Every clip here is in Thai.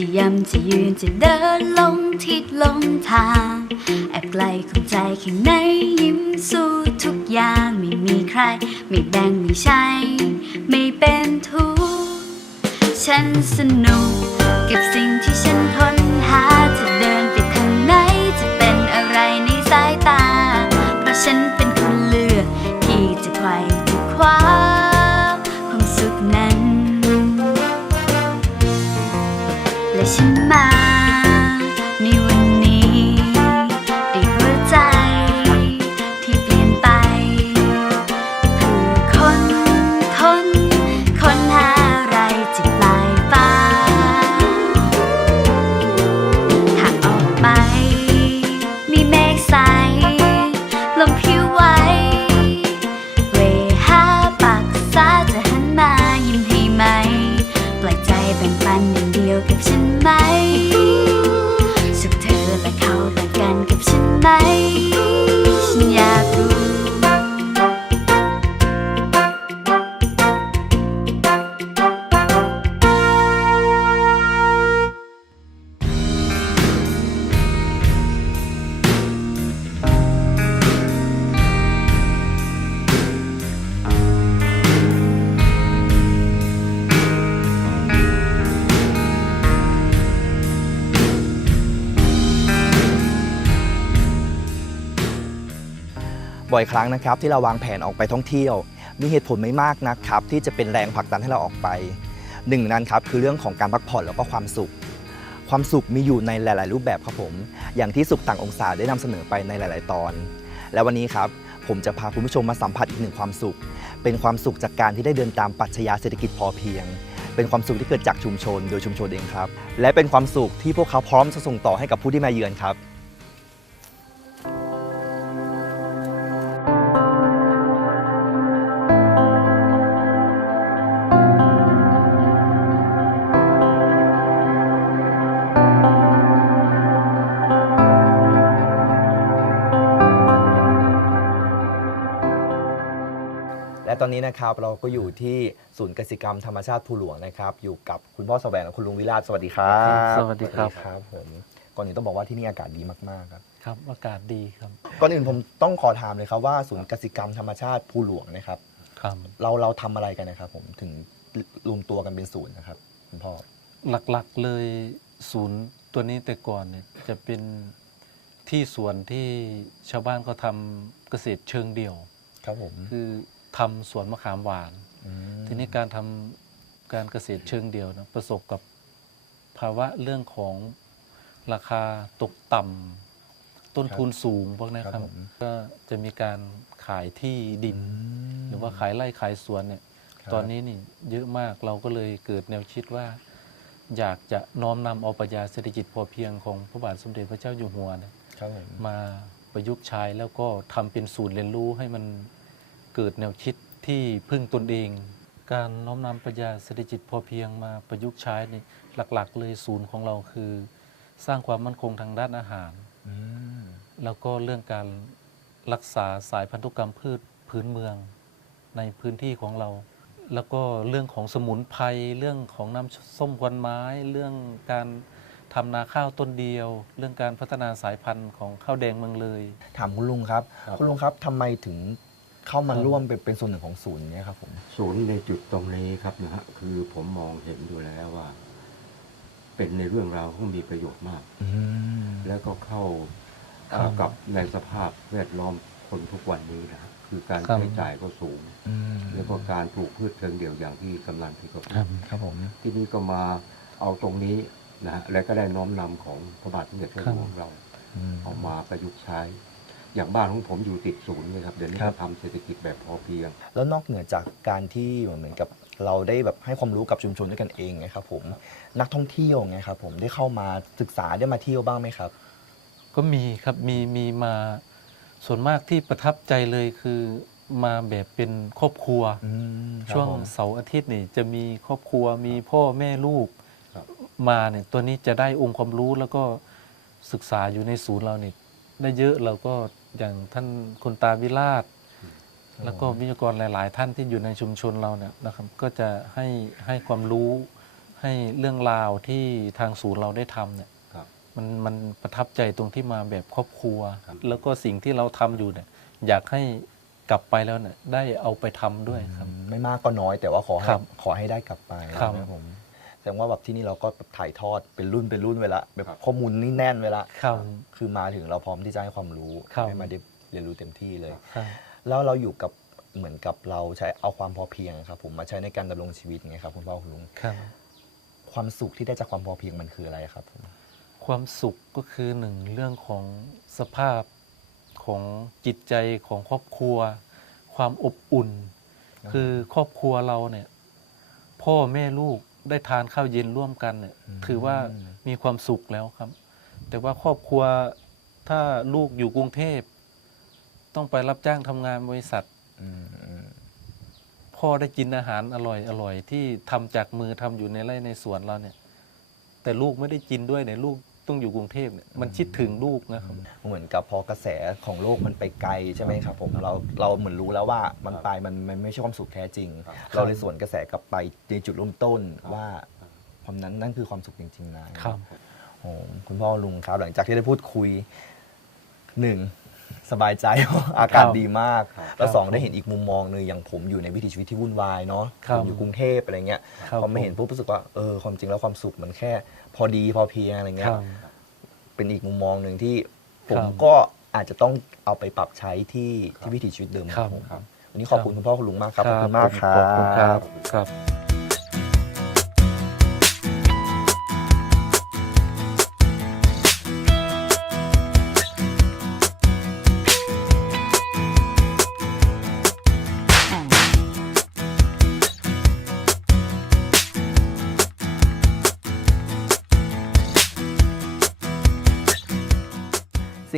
จะย้ำจะยืนจะเดินลงทิศลงทาง แอบไกลของใจข้างในยิ้มสู้ทุกอย่างไม่มีใคร ไม่แบ่งไม่ใช่ ไม่เป็นทุกข์ฉันสนุกกับสิ่งที่ฉันค้นหาจะเดินไปทางไหนจะเป็นอะไรในสายตา เพราะฉัน บ่อยครั้งนะครับ ที่เราวางแผนออกไปท่องเที่ยว มีเหตุผลไม่มากนะครับ ที่จะเป็นแรงผลักดันให้เราออกไปหนึ่งนั้นครับคือเรื่องของการพักผ่อนแล้วก็ความสุข ความสุขมีอยู่ในหลาย ๆ รูปแบบครับผม อย่างที่สุขต่างองศาได้นำเสนอไปในหลาย ๆ ตอน และวันนี้ครับผมจะพาคุณผู้ชมมาสัมผัสอีกหนึ่งความสุข เป็นความสุขจากการที่ได้เดินตามปรัชญาเศรษฐกิจพอเพียง เป็นความสุขที่เกิดจากชุมชน โดยชุมชนเองครับ และเป็นความสุขที่พวกเขาพร้อมจะส่งต่อให้กับผู้ที่มาเยือนครับ ตอนนี้นะครับเราก็อยู่ที่ศูนย์กสิกรรมธรรมชาติภูหลวงนะครับ อยู่กับคุณพ่อแสวงและคุณลุงวิราชสวัสดีครับสวัสดีครับ ครับผมก่อนอื่นต้องบอกว่าที่นี่อากาศดีมากๆครับครับอากาศดีครับก่อนอื่นผมต้องขอถามเลยครับว่าศูนย์กสิกรรมธรรมชาติภูหลวงนะครับครับเราเราทำอะไรกันนะครับ ผมถึงรวมตัวกันเป็นศูนย์นะครับคุณพ่อหลักๆเลยศูนย์ตัวนี้แต่ก่อนเนี่ยจะเป็นที่สวนที่ชาวบ้านเขาทำเกษตรเชิงเดี่ยว ครับผม คือ ทำสวนมะขามหวานมทีนี้การทำการเกษตรเชิงเดี่ยวนะประสบกับภาวะเรื่องของราคาตกต่ำต้นทุนสูงพวกนี้ครับก็จะมีการขายที่ดิน หรือว่าขายไร่ขายสวนเนี่ยครับตอนนี้นี่เยอะมากเราก็เลยเกิดแนวคิดว่า อยากจะน้อมนำเอาปรัชญาเศรษฐกิจพอเพียงของพระบาทสมเด็จพระเจ้าอยู่หัวเนี่ยครับผมมาประยุกต์ใช้แล้วก็ทำเป็นศูนย์เรียนรู้ให้มัน เกิดแนวคิดที่พึ่งตนเอง การน้อมนำปรัชญาเศรษฐกิจพอเพียงมาประยุกต์ใช้นี่หลักๆ เลยศูนย์ของเราคือ สร้างความมั่นคงทางด้านอาหารอืมแล้วก็เรื่องการรักษาสายพันธุกรรมพืชพื้นเมืองในพื้นที่ของเรา แล้วก็เรื่องของสมุนไพรเรื่องของน้ำส้มควันไม้ เรื่องการทำนาข้าวต้นเดียว เรื่องการพัฒนาสายพันธุ์ของข้าวแดงเมืองเลย ถามคุณลุงครับ ครับ คุณลุงครับทำไมถึง เข้ามาครับร่วมเป็นเป็นส่วนหนึ่งของศูนย์เนี้ครับผมศูนย์ในจุดตรงนี้ครับนะฮะคือผมมองเห็นอยู่แล้วว่า เป็นในเรื่องราวที่มีประโยชน์มาก อืม แล้วก็เข้าครับเอ่อกับในสภาพแวดล้อมคนทุกวันนี้นะฮะคือการครับ ใช้จ่ายก็สูง อืมแล้วก็การปลูกพืชเชิงเดี่ยวอย่างที่กำลังที่เขาพูด ครับผม ที่นี่ก็มาเอาตรงนี้นะฮะแล้วก็ได้น้อมนำของพระบาทสมเด็จพระครับเจ้าอยู่หัวเรา อืม เอามาประยุกต์ใช้ อย่างบ้านของผมอยู่ติดศูนย์เลยครับเดี๋ยวนี้ครัก็บ ทำเศรษฐกิจแบบพอเพียง แล้วนอกเหนือจากการที่เหมือนกับเราได้แบบให้ความรู้กับชุมชนด้วยกันเองไงครับผมนักท่องเที่ยวไงครับผมได้เข้ามาศึกษาได้มาเที่ยวบ้างไหมครับ ก็มีครับ มีมีมาส่วนมากที่ประทับใจเลยคือมาแบบเป็นครอบครัว อืมครับช่วงผมเสาร์อาทิตย์นี่จะมีครอบครัวมีพ่อแม่ลูกครับ มาเนี่ยตัวนี้จะได้องค์ความรู้แล้วก็ศึกษาอยู่ในศูนย์เราเนี่ยได้เยอะเราก็ อย่างท่านคุณตาวิราช แล้วก็วิทยากรหลาย ๆ ท่านที่อยู่ในชุมชนเราเนี่ยนะครับก็จะให้ให้ความรู้ให้ให้เรื่องราวที่ทางศูนย์เราได้ทำเนี่ยครับมันมันประทับใจตรงที่มาแบบครอบครัวครับแล้วก็สิ่งที่เราทำอยู่เนี่ยอยากให้กลับไปแล้วเนี่ยได้เอาไปทำด้วยครับ ไม่มากก็น้อยแต่ว่าขอให้ครับขอให้ได้กลับไปครับนะผม แสดงว่าแบบที่นี่เราก็แบบถ่ายทอดเป็นรุ่นเป็นรุ่นเวละแบบครับข้อมูลนี่แน่นเวละครับคือมาถึงเราพร้อมที่จะให้ความรู้ครับให้มาได้เรียนรู้เต็มที่เลยครับแล้วเราอยู่กับเหมือนกับเราใช้เอาความพอเพียงครับ ผมมาใช้ในการดำรงชีวิตไงครับคุณพ่อคุณลุงครับความสุขที่ได้จากความพอเพียงมันคืออะไรครับผมความสุขก็คือหนึ่งเรื่องของสภาพของจิตใจของครอบครัว ความอบอุ่น คือครอบครัวเราเนี่ย พ่อแม่ลูก ได้ทานข้าวเย็นร่วมกันเนี่ยถือว่ามีความสุขแล้วครับ แต่ว่าครอบครัวถ้าลูกอยู่กรุงเทพ ต้องไปรับจ้างทำงานบริษัทอืมอืมพ่อได้กินอาหารอร่อยอร่อยที่ทำจากมือทำอยู่ในไร่ในสวนเราเนี่ย แต่ลูกไม่ได้กินด้วยเนี่ยลูก ต้องอยู่กรุงเทพเนี่ยมันคิดถึงลูกนะครับ เหมือนกับพอกระแสของโลกมันไปไกลใช่ไหมครับผมเราเราเหมือนรู้แล้วว่ามันไปมันมันไม่ใช่ความสุขแท้จริงครับเราเลยสวนกระแสกลับไปในจุดเริ่มต้นว่าความนั้นนั่นคือความสุขจริงๆนะครับโอ้คุณพ่อลุงครับ หลังจากที่ได้พูดคุยหนึ่งสบายใจอากาศครับดีมากครับแล้วสองครับได้เห็นอีกมุมมองหนึ่งอย่างผมอยู่ในวิถีชีวิตที่วุ่นวายเนาะครัผบมอยู่กรุงเทพอะไรเงี้ยครับพอมาเห็นปุ๊บรู้สึกว่าเออความจริงแล้วความสุขมันแค่ พอดีพอเพียงอะไรเงี้คยรับเป็นอีกมุมมองหนึ่งที่ผมครับก็อาจจะต้องเอาไปปรับใช้ที่ที่วิถีชีวิตเดิมครับของผมครับวันนี้ขอบคุณคุณพ่อคุณลุงมากครับขอบคุณมากครัขอบคุณครับ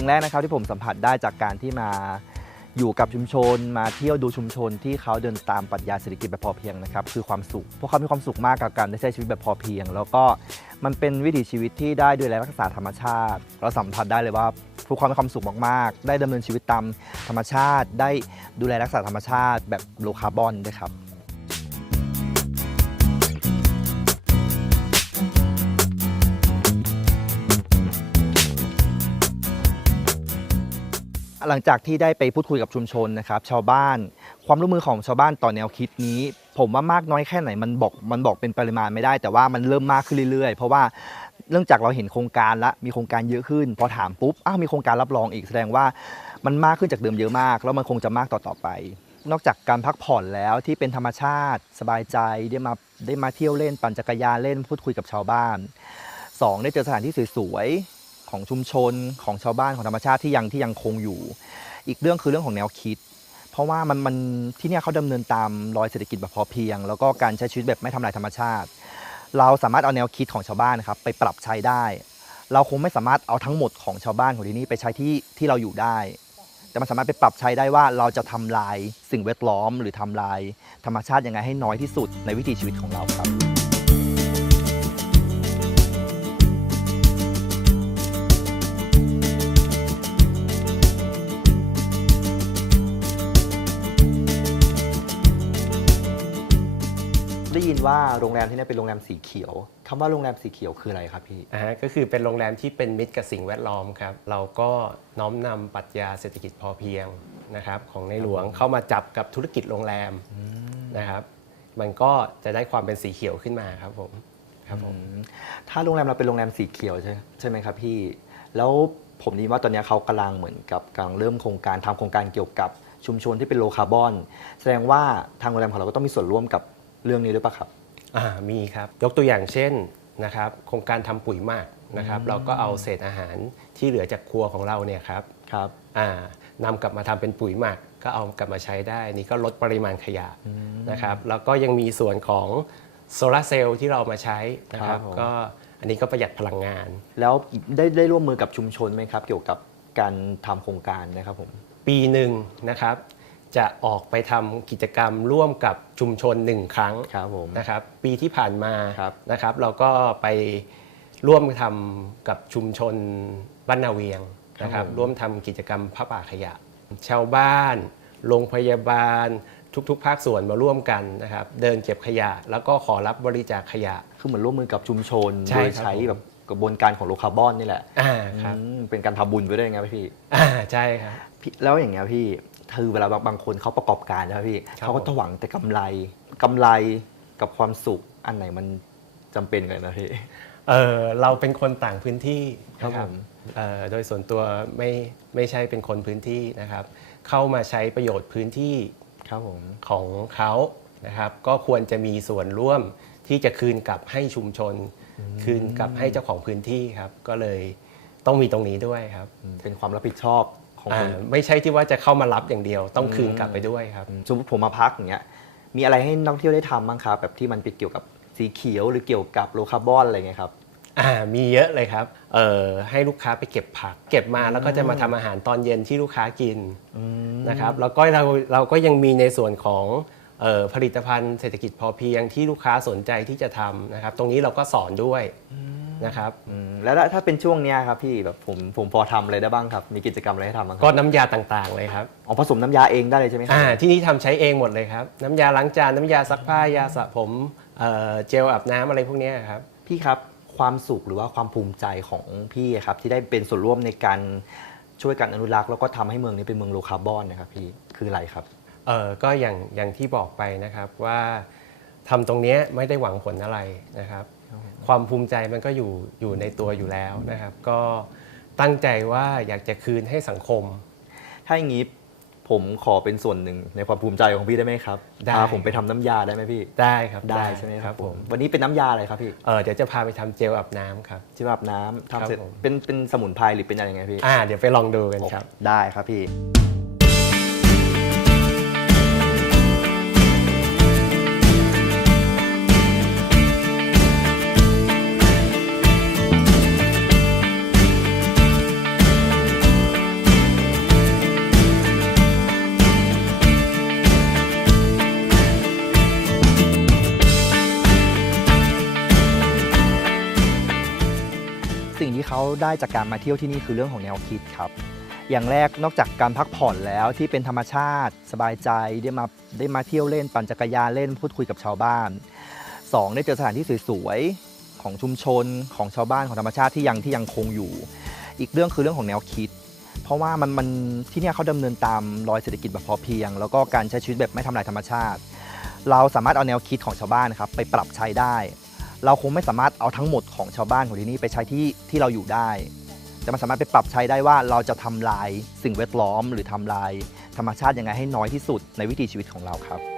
แรกนะครับที่ผมสัมผัสได้จากการที่มาอยู่กับชุมชน มาเที่ยวดูชุมชนที่เขาเดินตามปรัชญาเศรษฐกิจแบบพอเพียงนะครับคือความสุขพวกเขามีความสุขมากกับการได้ใช้ชีวิตแบบพอเพียง แล้วก็มันเป็นวิถีชีวิตที่ได้ดูแลรักษาธรรมชาติ เราสัมผัสได้เลยว่าพวกเขามีความสุขมากๆ ได้ดำเนินชีวิตตามธรรมชาติ ได้ดูแลรักษาธรรมชาติแบบโลคาร์บอนด้วยครับ หลังจากที่ได้ไปพูดคุยกับชุมชนนะครับชาวบ้าน ความร่วมมือของชาวบ้านต่อแนวคิดนี้ ผมว่ามากน้อยแค่ไหนมันบอกมันบอกเป็นปริมาณไม่ได้ แต่ว่ามันเริ่มมากขึ้นเรื่อยๆ เพราะว่าเนื่องจากเราเห็นโครงการละมีโครงการเยอะขึ้น พอถามปุ๊บอ้าวมีโครงการรับรองอีกแสดงว่ามันมากขึ้นจากเดิมเยอะมาก แล้วมันคงจะมากต่อๆไป นอกจากการพักผ่อนแล้วที่เป็นธรรมชาติสบายใจได้มาได้มาเที่ยวเล่นปั่นจักรยานเล่นพูดคุยกับชาวบ้านสองได้เจอสถานที่สวยๆ ของชุมชนของชาวบ้านของธรรมชาติที่ยังที่ยังคงอยู่ อีกเรื่องคือเรื่องของแนวคิด เพราะว่ามันมันที่เนี่ยเขาดำเนินตามรอยเศรษฐกิจแบบพอเพียง แล้วก็การใช้ชีวิตแบบไม่ทำลายธรรมชาติ เราสามารถเอาแนวคิดของชาวบ้านนะครับไปปรับใช้ได้ เราคงไม่สามารถเอาทั้งหมดของชาวบ้านของที่นี่ไปใช้ที่ที่เราอยู่ได้แต่มันสามารถไปปรับใช้ได้ว่าเราจะทำลายสิ่งแวดล้อม หรือทำลายธรรมชาติยังไงให้น้อยที่สุดในวิถีชีวิตของเราครับ ว่าโรงแรมที่นี่เป็นโรงแรมสีเขียวคำว่าโรงแรมสีเขียวคืออะไรครับพี่นะฮะก็คือเป็นโรงแรมที่เป็นมิตรกับสิ่งแวดล้อมครับ เราก็น้อมนำปรัชญาเศรษฐกิจพอเพียงนะครับของในหลวงเข้ามาจับกับธุรกิจโรงแรมนะครับ มันก็จะได้ความเป็นสีเขียวขึ้นมาครับผมครับผมถ้าโรงแรมเราเป็นโรงแรมสีเขียวใช่ใช่ไหมครับพี่ แล้วผมได้ยินว่าตอนนี้เขากำลังเหมือนกับกำลังเริ่มโครงการทำโครงการเกี่ยวกับชุมชนที่เป็นโลคาร์บอน แสดงว่าทางโรงแรมของเราก็ต้องมีส่วนร่วมกับ เรื่องนี้ด้วยปะครับ อ่ามีครับ ยกตัวอย่างเช่นนะครับโครงการทำปุ๋ยหมักนะครับเราก็เอาเศษอาหารที่เหลือจากครัวของเราเนี่ยครับครับ อ่านำกลับมาทำเป็นปุ๋ยหมัก ก็เอากลับมาใช้ได้นี่ก็ลดปริมาณขยะนะครับแล้วก็ยังมีส่วนของโซลาร์เซลล์ที่เรามาใช้นะคครัรับบผม ก็อันนี้ก็ประหยัดพลังงาน แล้วได้ได้ร่วมมือกับชุมชนไหมครับ เกี่ยวกับการทำโครงการนะครับผม ปีหนึ่งนะครับ จะออกไปทำกิจกรรมร่วมกับชุมชนหนึ่งครั้งครับผมนะครับ ปีที่ผ่านมาครับนะครับ เราก็ไปร่วมทำกับชุมชนบ้านนาเวียงนะครับ ร่วมทำกิจกรรมผ้าป่าขยะ ชาวบ้าน โรงพยาบาลททุกๆ ภาคส่วนมาร่วมกันนะครับ เดินเก็บขยะ แล้วก็ขอรับบริจาคขยะ คือเหมือนร่วมมือกับชุมชนใช่โดยครับใช้ผมแบบกระบวนการของโลคาร์บอนนี่แหละอ่าครับอืมเป็นการทำบุญไปด้วยไงพี่อ่าใช่ครับพี่แล้วอย่างเงี้ยพี่ คือเวลาบางบางคนเขาประกอบการใช่ไหมพี่ครับเขาก็จะหวังแต่กำไรกำไรกับความสุขอันไหนมันจำเป็นกันนะพี่เออเราเป็นคนต่างพื้นที่ครับนะผมเอ่อโดยส่วนตัวไม่ไม่ใช่เป็นคนพื้นที่นะครับ เข้ามาใช้ประโยชน์พื้นที่ครับผมของเขานะครับ ก็ควรจะมีส่วนร่วมที่จะคืนกลับให้ชุมชน คืนกลับให้เจ้าของพื้นที่ครับ ก็เลยต้องมีตรงนี้ด้วยครับอืมเป็นความรับผิดชอบ ของคนอ่าไม่ใช่ที่ว่าจะเข้ามารับอย่างเดียว ต้องคืนกลับไปด้วยครับสมมติผมมาพักอย่างเงี้ยมีอะไรให้นักท่องเที่ยวได้ทำบ้างครับแบบที่มันเป็นเกี่ยวกับสีเขียวหรือเกี่ยวกับโลคาร์บอนอะไรเงี้ยครับอ่ามีเยอะเลยครับเอ่อให้ลูกค้าไปเก็บผัก เก็บมาแล้วก็จะมาทำอาหารตอนเย็นที่ลูกค้ากินนะครับแล้วก็เราเราก็ยังมีในส่วนของเอ่อผลิตภัณฑ์เศรษฐกิจพอเพียงที่ลูกค้าสนใจที่จะทำนะครับ ตรงนี้เราก็สอนด้วย นะครับอืมแล้วถ้าเป็นช่วงเนี้ยครับพี่แบบผมผมพอทำอะไรได้บ้างครับ มีกิจกรรมอะไรให้ทำบ้างคก็รับน้ำยาต่างๆเลยครับอ๋อผสมน้ำยาเองได้เลยใช่ไหมครัอ่าที่นี่ทำใช้เองหมดเลยครับ น้ำยาล้างจานน้ำยาซักผ้ายาสระผมเอ่อเจลอาบน้ำอะไรพวกเนี้ยครับ พี่ครับความสุขหรือว่าความภูมิใจของพี่ครับที่ได้เป็นส่วนร่วมในการช่วยกันอนุรักษ์แล้วก็ทำให้เมืองนี้เป็นเมืองโลคาร์บอนนะครับพี่คืออะไรครับ เออก็อย่างอย่างที่บอกไปนะครับว่าทำตรงเนี้ยไม่ได้หวังผลอะไรนะครับ ความภูมิใจมันก็อยู่อยู่ในตัวอยู่แล้วนะครับ ก็ตั้งใจว่าอยากจะคืนให้สังคม ถ้าอย่างนี้ผมขอเป็นส่วนหนึ่งในความภูมิใจของพี่ได้ไหมครับได้ พาผมไปทำน้ำยาได้ไหมพี่ ได้ครับได้ใช่ไหมครับผผมมวันนี้เป็นน้ำยาอะไรครับพี่เออเดี๋ยวจะพาไปทำเจลอาบน้ำครับ ที่แบบน้ำทำเสร็จครับผม เป็นเป็นสมุนไพรหรือเป็นอะไรยังไงพี่ อ่า เดี๋ยวไปลองดูกันครับ ได้ครับพี่ ได้จากการมาเที่ยวที่นี่คือเรื่องของแนวคิดครับ อย่างแรกนอกจากการพักผ่อนแล้วที่เป็นธรรมชาติ สบายใจได้มาได้มาเที่ยวเล่นปั่นจักรยานเล่นพูดคุยกับชาวบ้านสองได้เจอสถานที่สวยๆของชุมชนของชาวบ้านของธรรมชาติที่ยังที่ยังคงอยู่ อีกเรื่องคือเรื่องของแนวคิด เพราะว่ามันมันที่นี่เขาดำเนินตามรอยเศรษฐกิจแบบพอเพียง แล้วก็การใช้ชีวิตแบบไม่ทำลายธรรมชาติ เราสามารถเอาแนวคิดของชาวบ้านนะครับไปปรับใช้ได้ เราคงไม่สามารถเอาทั้งหมดของชาวบ้านของที่นี่ไปใช้ที่ที่เราอยู่ได้ แต่มันสามารถไปปรับใช้ได้ว่าเราจะทำลายสิ่งแวดล้อมหรือทำลายธรรมชาติยังไงให้น้อยที่สุดในวิถีชีวิตของเราครับ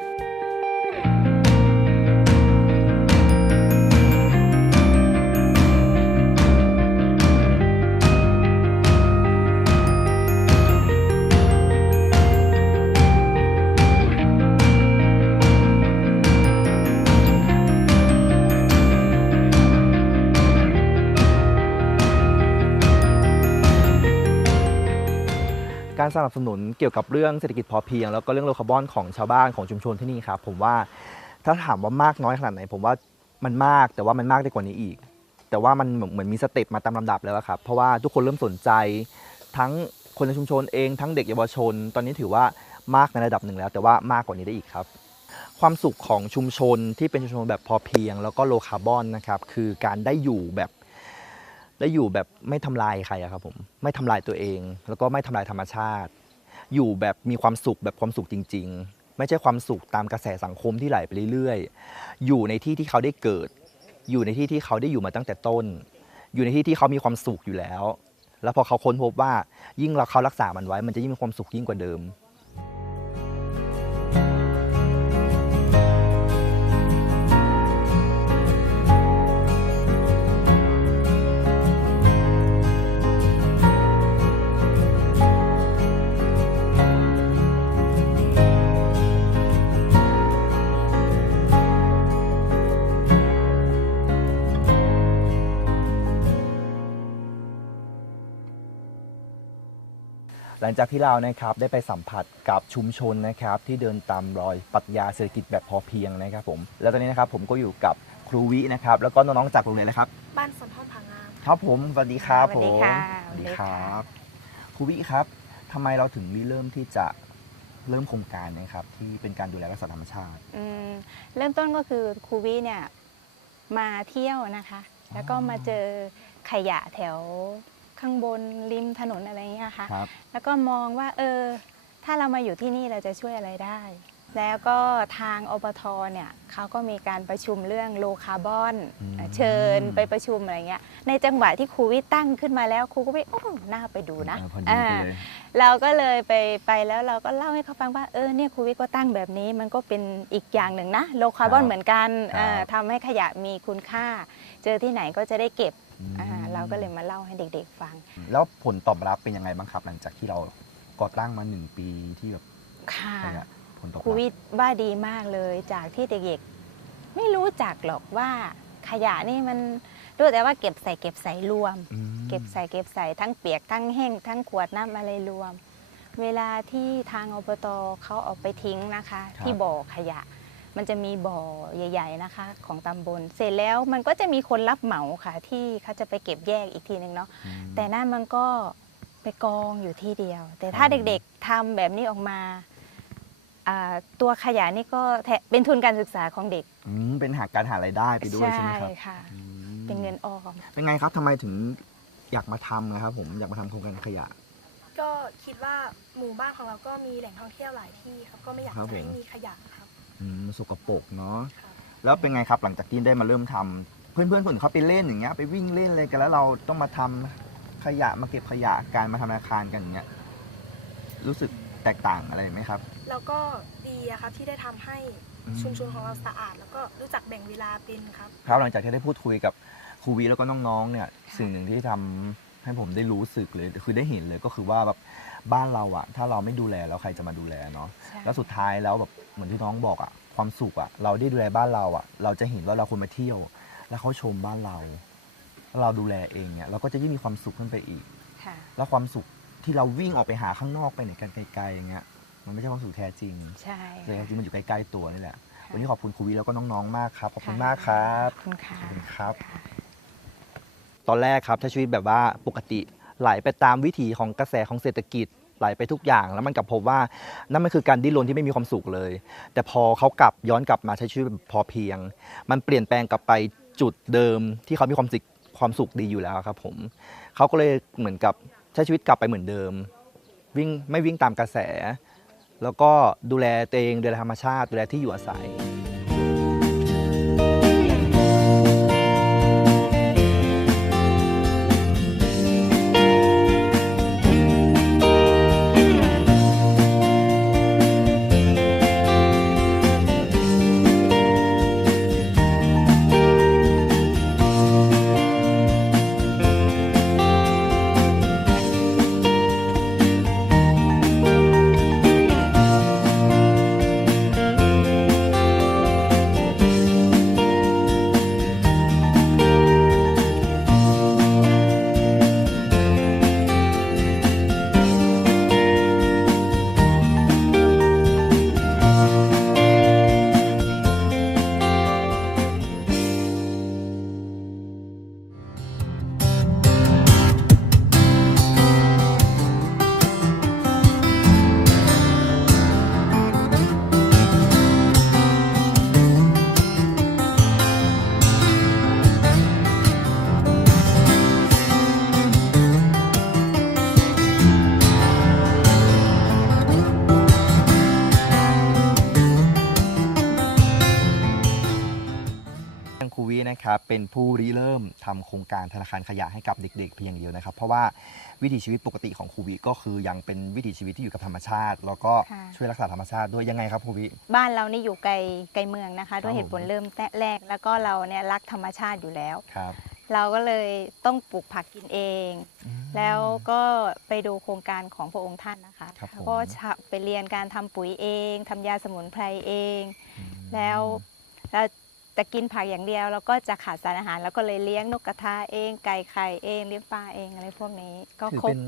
สนับสนุนเกี่ยวกับเรื่องเศรษฐกิจพอเพียง แล้วก็เรื่องโลคาร์บอนของชาวบ้านของชุมชนที่นี่ครับผมว่าถ้าถามว่ามากน้อยขนาดไหน ผมว่ามันมากแต่ว่ามันมากได้กว่านี้อีก แต่ว่ามันเหมือนมีสเต็ปมาตามลำดับแล้วครับเพราะว่าทุกคนเริ่มสนใจ ทั้งคนในชุมชนเองทั้งเด็กเยาวชน ตอนนี้ถือว่ามากในระดับหนึ่งแล้ว แต่ว่ามากกว่านี้ได้อีกครับ ความสุขของชุมชนที่เป็นชุมชนแบบพอเพียง แล้วก็โลคาร์บอนนะครับคือการได้อยู่แบบ ได้อยู่แบบไม่ทำลายใครอะครับผมไม่ทำลายตัวเอง แล้วก็ไม่ทำลายธรรมชาติ อยู่แบบมีความสุขแบบความสุขจริง ๆ ไม่ใช่ความสุขตามกระแสสังคมที่ไหลไปเรื่อยๆ อยู่ในที่ที่เขาได้เกิด อยู่ในที่ที่เขาได้อยู่มาตั้งแต่ต้น อยู่ในที่ที่เขามีความสุขอยู่แล้ว แล้วพอเขาค้นพบว่ายิ่งเราเขารักษามันไว้ มันจะยิ่งมีความสุขยิ่งกว่าเดิม ลังจากที่เรานะครับได้ไปสัมผัสกับชุมชนนะครับที่เดินตามรอยปรัชญาเศรษฐกิจแบบพอเพียงนะครับผมแล้วตอนนี้นะครับผมก็อยู่กับครูวินะครับแล้วก็น้องๆจากโรงเรียนเลยครับบ้านสนทอดผางาม ครับผมสวัสดีครับสวัสดีผมค่ะสวัสดีสวัสดีคค่ะรับ ครูวิครับทำไมเราถึงริเริ่มที่จะเริ่มโครงการนะครับที่เป็นการดูแลรักษาธรรมชาติ อืมเริ่มต้นก็คือครูวิเนี่ยมาเที่ยวนะคะ แล้วก็มาเจอขยะแถว ข้างบนริมถนนอะไรอย่างเงี้ยค่ะ ครับ แล้วก็มองว่าเออ ถ้าเรามาอยู่ที่นี่เราจะช่วยอะไรได้ แล้วก็ทางอบทเนี่ยเขาก็มีการประชุมเรื่องโลคาร์บอนอืม เชิญไปประชุมอะไรเงี้ย ในจังหวะที่ครูวิตั้งขึ้นมาแล้วครูก็ไปโอ้น่าไปดูนะเออพอดีอ่าไปเลย เราก็เลยไปไปแล้วเราก็เล่าให้เขาฟังว่าเออเนี่ยครูวิก็ตั้งแบบนี้มันก็เป็นอีกอย่างหนึ่งนะโลคาร์บอนเหมือนกันครับ อ่าทำให้ขยะมีคุณค่า เจอที่ไหนก็จะได้เก็บ อืม อ่า เราก็เลยมาเล่าให้เด็ก ๆ ฟัง แล้วผลตอบรับเป็นยังไงบ้างครับ หลังจากที่เราก่อตั้งมาหนึ่งปีที่แบบค่ะอะไรอะผลตอบครูรับวิทย์ว่าดีมากเลยจากที่เด็กๆไม่รู้จักหรอกว่าขยะนี่มันรู้แต่ว่าเก็บใส่เก็บใส่รวมอืมเก็บใส่เก็บใส่ทั้งเปียกทั้งแห้งทั้งขวดน้ำอะไรรวม เวลาที่ทางอบตเขาเอาไปทิ้งนะคะ ที่บ่อขยะ มันจะมีบ่อใหญ่ ๆนะคะ ของตำบล เสร็จแล้วมันก็จะมีคนรับเหมาค่ะ ที่เขาจะไปเก็บแยกอีกทีหนึ่งเนาะอืมแต่นั่นมันก็ไปกองอยู่ที่เดียว แต่ถ้าอืมเด็กๆทำแบบนี้ออกมาอ่าตัวขยะนี่ก็แทเป็นทุนการศึกษาของเด็กอืมเป็นหาการหารายได้ไปด้วยใช่ไหมครับค่ะอืมเป็นเงินออมเป็นไงครับทำไมถึงอยากมาทำนะครับผมอยากมาทำโครงการขยะ ก็คิดว่าหมู่บ้านของเราก็มีแหล่งท่องเที่ยวหลายที่ครับก็ไม่อยากครับจะให้ผมมีขยะครับ อืมสกปรกเนาะครับแล้วเป็นไงครับหลังจากที่ได้มาเริ่มทำเพื่อนๆคนอื่นเขาไปเล่นอย่างเงี้ยไปวิ่งเล่นอะไรกันแล้วเราต้องมาทำขยะมาเก็บขยะการมาทำอาคารกันอย่างเงี้ยรู้สึกแตกต่างอะไรไหมครับ แล้วก็ดีอะครับที่ได้ทำให้อืม ชุมชนของเราสะอาด แล้วก็รู้จักแบ่งเวลาเป็นครับ ครับหลังจากที่ได้พูดคุยกับครูวีแล้วก็น้องๆเนี่ย สิ่งหนึ่งที่ทำให้ผมได้รู้สึกเลยคือได้เห็นเลยก็คือว่าแบบ บ้านเราอะถ้าเราไม่ดูแลแล้วใครจะมาดูแลเนาะใช่แล้วสุดท้ายแล้วแบบเหมือนที่น้องบอกอะความสุขอะเราได้ดูแลบ้านเราอะเราจะเห็นว่าเราควรมาเที่ยว แล้วเขาชมบ้านเราแล้วเราดูแลเองเนี่ยเราก็จะยิ่งมีความสุขขึ้นไปอีกค่ะแล้วความสุขที่เราวิ่งออกไปหาข้างนอกไปไหนกันไกลๆอย่างเงี้ยมันไม่ใช่ความสุขแท้จริงใช่แต่จริงๆมันอยู่ใกล้ๆตัวนี่แหละค่ะวันนี้ขอบคุณครูวีแล้วก็น้องๆมากครับขอบคุณค่ะมากครับขอบคุณค่ะขอบคุณครับ ตอนแรกครับถ้าชีวิตแบบว่าปกติ ไหลไปตามวิถีของกระแสของเศรษฐกิจไหลไปทุกอย่าง แล้วมันกลับพบว่านั่นมันคือการดิ้นรนที่ไม่มีความสุขเลย แต่พอเขากลับย้อนกลับมาใช้ชีวิตแบบพอเพียง มันเปลี่ยนแปลงกลับไปจุดเดิมที่เขามีความสุขความสุขดีอยู่แล้วครับผมเขาก็เลยเหมือนกับใช้ชีวิตกลับไปเหมือนเดิม วิ่งไม่วิ่งตามกระแส แล้วก็ดูแลตัวเองดูแลธรรมชาติดูแลที่อยู่อาศัย เป็นผู้ริเริ่มทำโครงการธนาคารขยะให้กับเด็ก ๆ เพียงอย่างเดียวนะครับ เพราะว่าวิถีชีวิตปกติของครูวีก็คือยังเป็นวิถีชีวิตที่อยู่กับธรรมชาติ แล้วก็ค่ะ ช่วยรักษาธรรมชาติด้วยยังไงครับครูวีบ้านเรานี่อยู่ไกลไกลเมืองนะคะ ด้วยครับเหตุผลเริ่มแต่แรก แล้วก็เราเนี่ยรักธรรมชาติอยู่แล้ว ครับเราก็เลยต้องปลูกผักกินเอง อืม แล้วก็ไปดูโครงการของพระองค์ท่านนะคะครับผม ก็ไปเรียนการทำปุ๋ยเองทำยาสมุนไพรเองแล้วเรา จะกินผักอย่างเดียวเราก็จะขาดสารอาหาร แล้วก็เลยเลี้ยงนกกระทาเองไก่ไข่เองเลี้ยงปลาเองอะไรพวกนี้ก็ถือครบ เป็น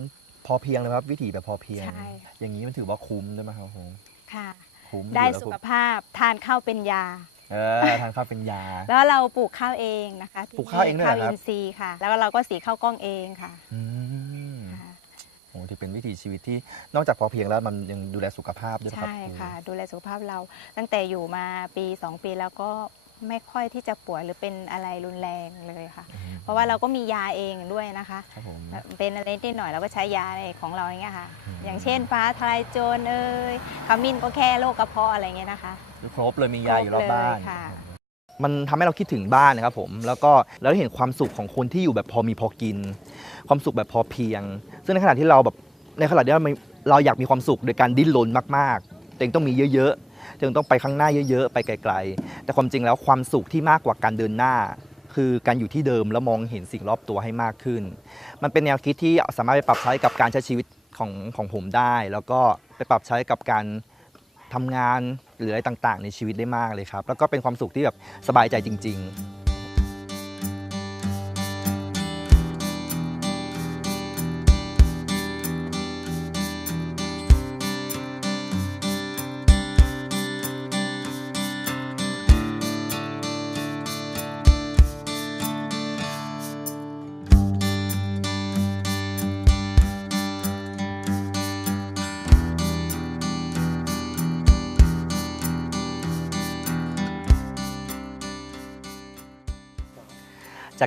พอเพียงเลยครับ วิถีแบบพอเพียง ใช่ อย่างนี้มันถือว่าคุ้มใช่ไหมครับผมค่ะ คุ้มได้ถือว่าสุคุ้ขมภาพทานข้าวเป็นยา เออทานข้าวเป็นยา แล้วเราปลูกข้าวเองนะคะที่ปลูกข้าวเองด้วยเหรอข้าวครับ อินทรีย์ค่ะ แล้วก็เราก็สีข้าวกล้องเองค่ะอืมค่ะ โอ้ที่เป็นวิถีชีวิตที่นอกจากพอเพียงแล้วมันยังดูแลสุขภาพด้วยครับใช่ค่ะ ดูแลสุขภาพเราตั้งแต่อยู่มาปี 2 ปีแล้วก็ ไม่ค่อยที่จะป่วยหรือเป็นอะไรรุนแรงเลยค่ะอืมเพราะว่าเราก็มียาเองด้วยนะคะ ครับผม เป็นอะไรนิดหน่อยเราก็ใช้ยาของเราอย่างเงี้ยค่ะ อืม อย่างเช่นฟ้าทลายโจรเอ้ยขมิ้นก็แค่โรคกระเพาะอะไรเงี้ยนะคะคือครบเลยมียาอยู่รอบบ้าน ครบเลยค่ะ มันทำให้เราคิดถึงบ้านนะครับผม แล้วก็เราได้เห็นความสุขของคนที่อยู่แบบพอมีพอกิน ความสุขแบบพอเพียง ซึ่งในขณะที่เราแบบในขณะที่เรามีเราอยากมีความสุขโดยการดิ้นรนมากๆตัวเองต้องมีเยอะๆ จึงต้องไปข้างหน้าเยอะๆ ไปไกลๆ แต่ความจริงแล้วความสุขที่มากกว่าการเดินหน้า คือการอยู่ที่เดิมแล้วมองเห็นสิ่งรอบตัวให้มากขึ้น มันเป็นแนวคิดที่สามารถไปปรับใช้กับการใช้ชีวิตของของผมได้ แล้วก็ไปปรับใช้กับการทำงานหรืออะไรต่างๆ ในชีวิตได้มากเลยครับ แล้วก็เป็นความสุขที่แบบสบายใจจริง ๆ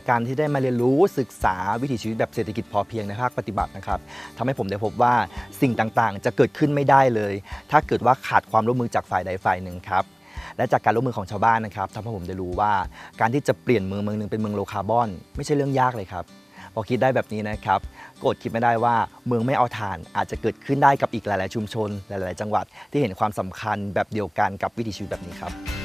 การที่ได้มาเรียนรู้ศึกษาวิถีชีวิตแบบเศรษฐกิจพอเพียงในภาคปฏิบัตินะครับทำให้ผมได้พบว่าสิ่งต่างๆ จะเกิดขึ้นไม่ได้เลย ถ้าเกิดว่าขาดความร่วมมือจากฝ่ายใดฝ่ายหนึ่งครับและจากการร่วมมือของชาวบ้านนะครับทำให้ผมได้รู้ว่า การที่จะเปลี่ยนเมืองเมืองหนึ่งเป็นเมืองโลคาร์บอน ไม่ใช่เรื่องยากเลยครับพอคิดได้แบบนี้นะครับก็อดคิดไม่ได้ว่าเมืองไม่เอาถ่านอาจจะเกิดขึ้นได้กับอีกหลาย ๆ ชุมชน หลาย ๆ จังหวัดที่เห็นความสำคัญแบบเดียวกันกับวิถีชีวิตแบบนี้ครับ